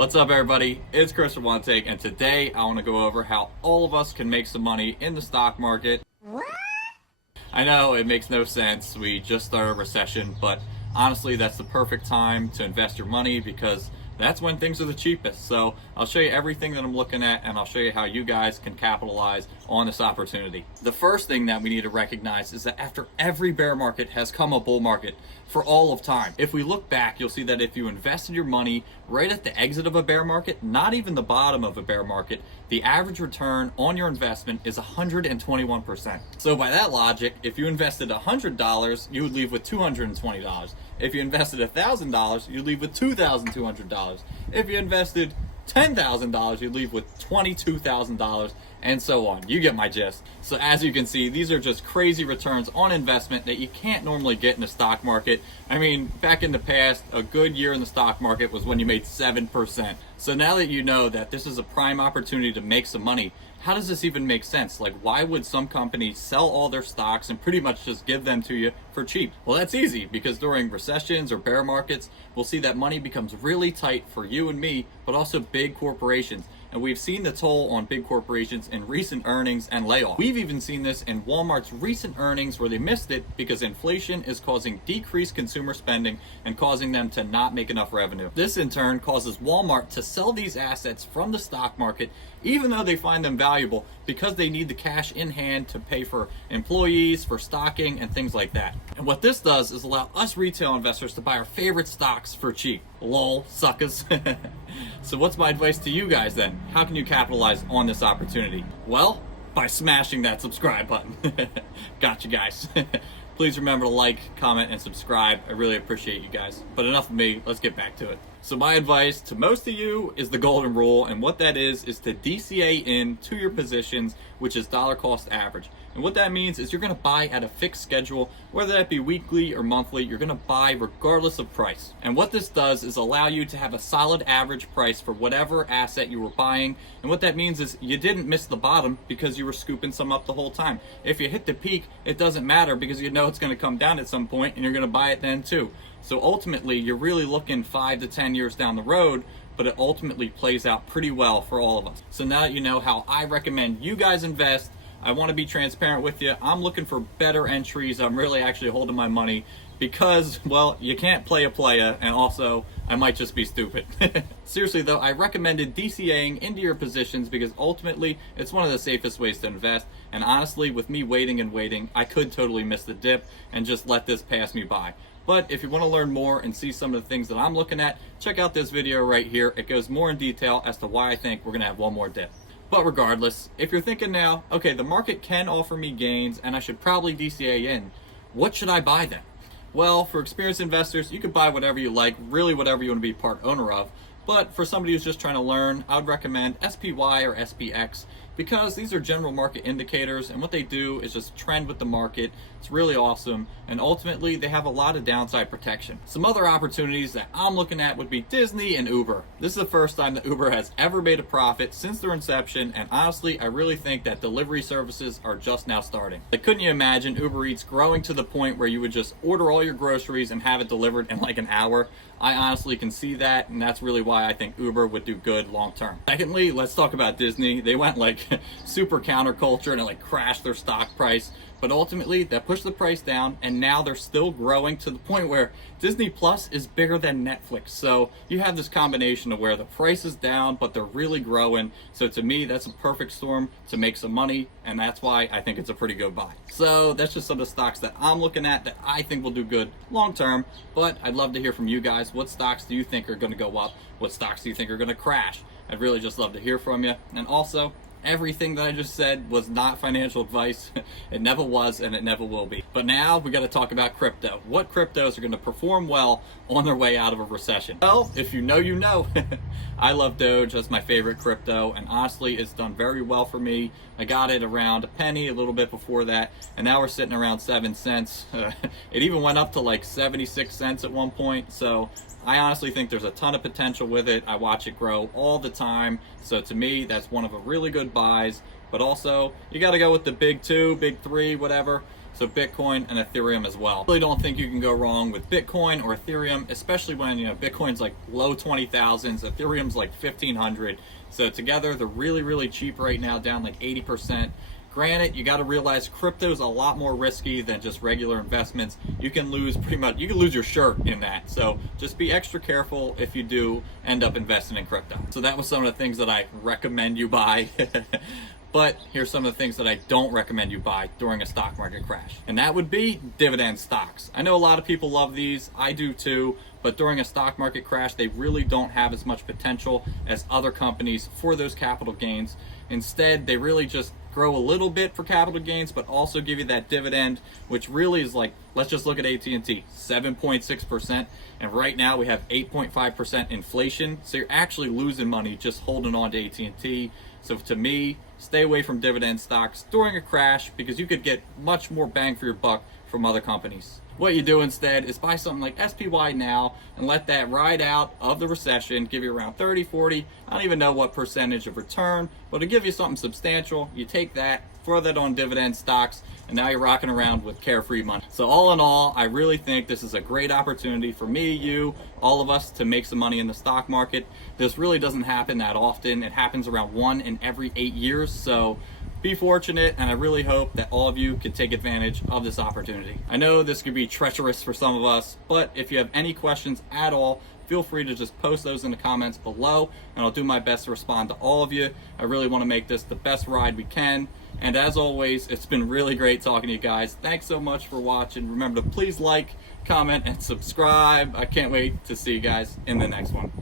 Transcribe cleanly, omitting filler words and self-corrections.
What's up, everybody? It's Chris from One Take, and today I want to go over how all of us can make some money in the stock market. What? I know it makes no sense. We just started a recession, but honestly, that's the perfect time to invest your money because that's when things are the cheapest. So I'll show you everything that I'm looking at, and I'll show you how you guys can capitalize on this opportunity. The first thing that we need to recognize is that after every bear market has come a bull market for all of time. If we look back, you'll see that if you invested your money right at the exit of a bear market, not even the bottom of a bear market, the average return on your investment is 121%. So by that logic, if you invested $100, you would leave with $220. If you invested $1,000, you'd leave with $2,200. If you invested $10,000, you'd leave with $22,000, and so on. You get my gist. So as you can see, these are just crazy returns on investment that you can't normally get in the stock market. I mean, back in the past, a good year in the stock market was when you made 7%. So now that you know that this is a prime opportunity to make some money, how does this even make sense? Like, why would some companies sell all their stocks and pretty much just give them to you for cheap? Well, that's easy, because during recessions or bear markets, we'll see that money becomes really tight for you and me, but also big corporations. And we've seen the toll on big corporations in recent earnings and layoffs. We've even seen this in Walmart's recent earnings where they missed it because inflation is causing decreased consumer spending and causing them to not make enough revenue. This in turn causes Walmart to sell these assets from the stock market even though they find them valuable because they need the cash in hand to pay for employees, for stocking, and things like that. And what this does is allow us retail investors to buy our favorite stocks for cheap. Lol, suckers. So what's my advice to you guys then? How can you capitalize on this opportunity? Well, by smashing that subscribe button. Gotcha, guys. Please remember to like, comment, and subscribe. I really appreciate you guys. But enough of me, let's get back to it. So my advice to most of you is the golden rule, and what that is to DCA in to your positions, which is dollar cost average. And what that means is you're gonna buy at a fixed schedule, whether that be weekly or monthly, you're gonna buy regardless of price. And what this does is allow you to have a solid average price for whatever asset you were buying. And what that means is you didn't miss the bottom because you were scooping some up the whole time. If you hit the peak, it doesn't matter because you know it's gonna come down at some point and you're gonna buy it then too. So ultimately, you're really looking 5 to 10 years down the road, but it ultimately plays out pretty well for all of us. So now that you know how I recommend you guys invest, I want to be transparent with you. I'm looking for better entries. I'm really actually holding my money because, well, you can't play a playa, and also I might just be stupid. Seriously though, I recommended DCAing into your positions because ultimately it's one of the safest ways to invest. And honestly, with me waiting and waiting, I could totally miss the dip and just let this pass me by. But if you want to learn more and see some of the things that I'm looking at, check out this video right here. It goes more in detail as to why I think we're going to have one more dip. But regardless, if you're thinking now, okay, the market can offer me gains and I should probably DCA in, what should I buy then? Well, for experienced investors, you could buy whatever you like, really whatever you want to be part owner of. But for somebody who's just trying to learn, I would recommend SPY or SPX because these are general market indicators, and what they do is just trend with the market. It's really awesome, and ultimately they have a lot of downside protection. Some other opportunities that I'm looking at would be Disney and Uber. This is the first time that Uber has ever made a profit since their inception, and honestly, I really think that delivery services are just now starting. Like, couldn't you imagine Uber Eats growing to the point where you would just order all your groceries and have it delivered in like an hour? I honestly can see that, and that's really why I think Uber would do good long term. Secondly, let's talk about Disney. They went like super counterculture and it like crashed their stock price, but ultimately that pushed the price down, and now they're still growing to the point where Disney Plus is bigger than Netflix. So you have this combination of where the price is down, but they're really growing. So to me, that's a perfect storm to make some money, and that's why I think it's a pretty good buy. So that's just some of the stocks that I'm looking at that I think will do good long term, but I'd love to hear from you guys. What stocks do you think are going to go up? What stocks do you think are going to crash? I'd really just love to hear from you. And also, everything that I just said was not financial advice. It never was, and it never will be. But now we got to talk about crypto. What cryptos are going to perform well on their way out of a recession? Well, if you know, you know. I love Doge. That's my favorite crypto, and honestly, it's done very well for me. I got it around a penny a little bit before that, and now we're sitting around 7 cents. It even went up to like 76 cents at one point. So I honestly think there's a ton of potential with it. I watch it grow all the time. So to me, that's one of the really good buys. But also, you got to go with the big two, big three, whatever. so Bitcoin and Ethereum as well. I really don't think you can go wrong with Bitcoin or Ethereum, especially when, you know, Bitcoin's like low 20,000s, Ethereum's like 1,500. So together they're really, really cheap right now, down like 80%. Granted, you got to realize crypto's a lot more risky than just regular investments. You can lose you can lose your shirt in that. So just be extra careful if you do end up investing in crypto. So that was some of the things that I recommend you buy. But here's some of the things that I don't recommend you buy during a stock market crash. And that would be dividend stocks. I know a lot of people love these, I do too, but during a stock market crash, they really don't have as much potential as other companies for those capital gains. Instead, they really just grow a little bit for capital gains, but also give you that dividend, which really is like, let's just look at AT&T, 7.6%. And right now we have 8.5% inflation. So you're actually losing money just holding on to AT&T. So to me, stay away from dividend stocks during a crash because you could get much more bang for your buck from other companies. What you do instead is buy something like SPY now and let that ride out of the recession, give you around 30, 40, I don't even know what percentage of return, but to give you something substantial, you take that, throw that on dividend stocks, and now you're rocking around with carefree money. So all in all, I really think this is a great opportunity for me, you, all of us to make some money in the stock market. This really doesn't happen that often. It happens around 1 in every 8 years. So be fortunate, and I really hope that all of you can take advantage of this opportunity. I know this could be treacherous for some of us, but if you have any questions at all, feel free to just post those in the comments below, and I'll do my best to respond to all of you. I really want to make this the best ride we can. And as always, it's been really great talking to you guys. Thanks so much for watching. Remember to please like, comment, and subscribe. I can't wait to see you guys in the next one.